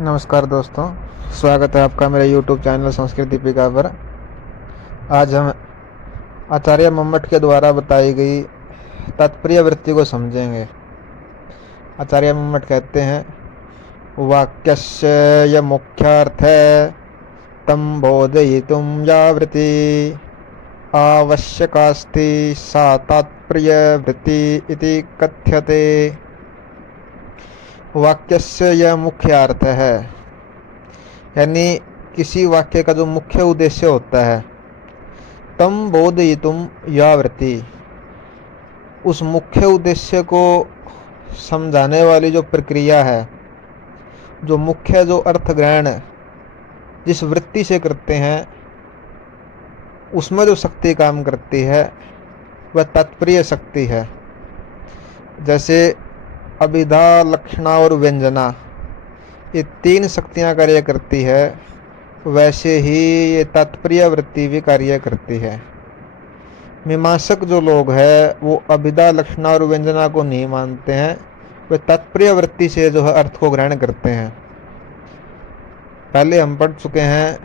नमस्कार दोस्तों, स्वागत है आपका मेरे YouTube चैनल संस्कृत दीपिका पर। आज हम आचार्य मम्मट के द्वारा बताई गई तात्पर्य वृत्ति को समझेंगे। आचार्य मम्मट कहते हैं, वाक्यस्य य मुख्यार्थ तं बोधयितुं या वृत्ति आवश्यकास्ति सा तात्पर्य वृत्ति इति कथ्यते। वाक्यस्य यह मुख्य अर्थ है, यानी किसी वाक्य का जो मुख्य उद्देश्य होता है। तम बोधयितुम या वृत्ति, उस मुख्य उद्देश्य को समझाने वाली जो प्रक्रिया है, जो मुख्य जो अर्थ ग्रहण जिस वृत्ति से करते हैं, उसमें जो शक्ति काम करती है वह तात्पर्य शक्ति है। जैसे अभिधा, लक्षणा और व्यंजना, ये तीन शक्तियाँ कार्य करती है, वैसे ही ये तात्पर्य वृत्ति भी कार्य करती है। मीमांसक जो लोग हैं वो अभिधा, लक्षणा और व्यंजना को नहीं मानते हैं, वे तात्पर्य वृत्ति से जो है अर्थ को ग्रहण करते हैं। पहले हम पढ़ चुके हैं,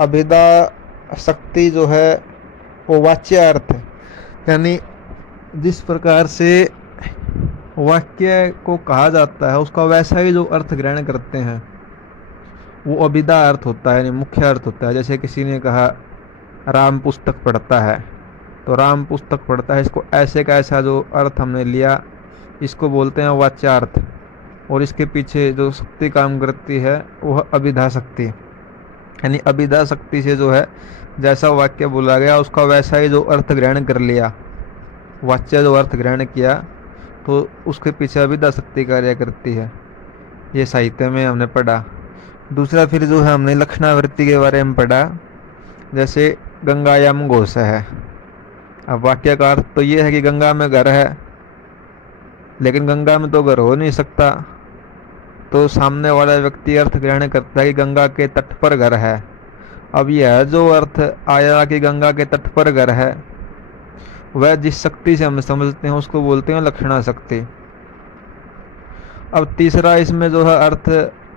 अभिधा शक्ति जो है वो वाच्य अर्थ, यानी जिस प्रकार से वाक्य को कहा जाता है उसका वैसा ही जो अर्थ ग्रहण करते हैं वो अभिधा अर्थ होता है, यानी मुख्य अर्थ होता है। जैसे किसी ने कहा राम पुस्तक पढ़ता है, तो राम पुस्तक पढ़ता है, इसको ऐसे का ऐसा जो अर्थ हमने लिया इसको बोलते हैं वाच्यार्थ, और इसके पीछे जो शक्ति काम करती है वह अभिधा शक्ति, यानी अभिधा शक्ति से जो है जैसा वाक्य बोला गया उसका वैसा ही जो अर्थ ग्रहण कर लिया, वाच्य जो अर्थ ग्रहण किया, तो उसके पीछे अभिधा शक्ति कार्य करती है। ये साहित्य में हमने पढ़ा। दूसरा फिर जो है हमने लक्षणावृत्ति के बारे में पढ़ा। जैसे गंगायाम घोष है, अब वाक्य का अर्थ तो ये है कि गंगा में घर है, लेकिन गंगा में तो घर हो नहीं सकता, तो सामने वाला व्यक्ति अर्थ ग्रहण करता है कि गंगा के तट पर घर है। अब यह जो अर्थ आया कि गंगा के तट पर घर है, वह जिस शक्ति से हम समझते हैं उसको बोलते हैं लक्षणा शक्ति। अब तीसरा इसमें जो है अर्थ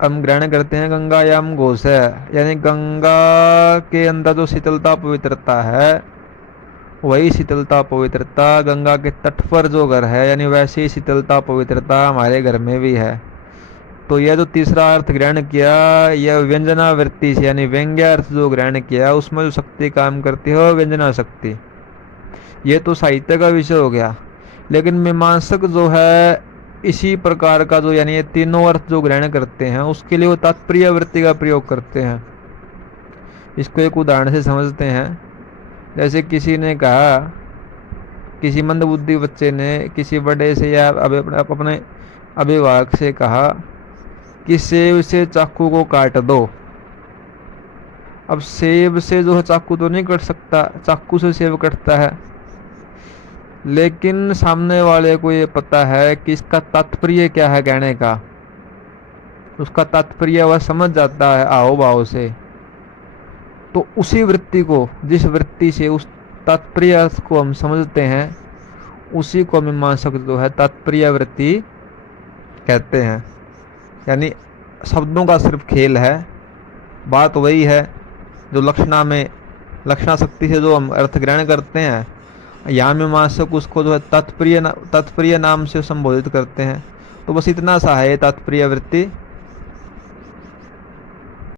हम ग्रहण करते हैं गंगायाम घोष है, यानी गंगा के अंदर जो शीतलता पवित्रता है वही शीतलता पवित्रता गंगा के तट पर जो घर है, यानी वैसी ही शीतलता पवित्रता हमारे घर में भी है। तो यह जो तीसरा अर्थ ग्रहण किया, यह व्यंजना वृत्ति से, यानी व्यंग्य अर्थ जो ग्रहण किया उसमें जो शक्ति काम करती है वह व्यंजना शक्ति। ये तो साहित्य का विषय हो गया। लेकिन मीमांसक जो है इसी प्रकार का जो, यानी ये तीनों अर्थ जो ग्रहण करते हैं उसके लिए वो तात्पर्य वृत्ति का प्रयोग करते हैं। इसको एक उदाहरण से समझते हैं। जैसे किसी ने कहा, किसी मंदबुद्धि बच्चे ने किसी बड़े से या अपने अभिभावक से कहा कि सेब से चाकू को काट दो। अब सेब से जो है चाकू तो नहीं कट सकता, चाकू से सेब कटता है, लेकिन सामने वाले को ये पता है कि इसका तात्पर्य क्या है कहने का, उसका तात्पर्य वह समझ जाता है आओ भाव से। तो उसी वृत्ति को, जिस वृत्ति से उस तात्पर्य अर्थ को हम समझते हैं, उसी को मीमांसक जो है तात्पर्य वृत्ति कहते हैं। यानी शब्दों का सिर्फ खेल है, बात वही है जो लक्षणा शक्ति से जो हम अर्थ ग्रहण करते हैं, यहाँ मीमांसक उसको जो है तात्पर्य नाम से संबोधित करते हैं। तो बस इतना सा है तात्पर्य वृत्ति।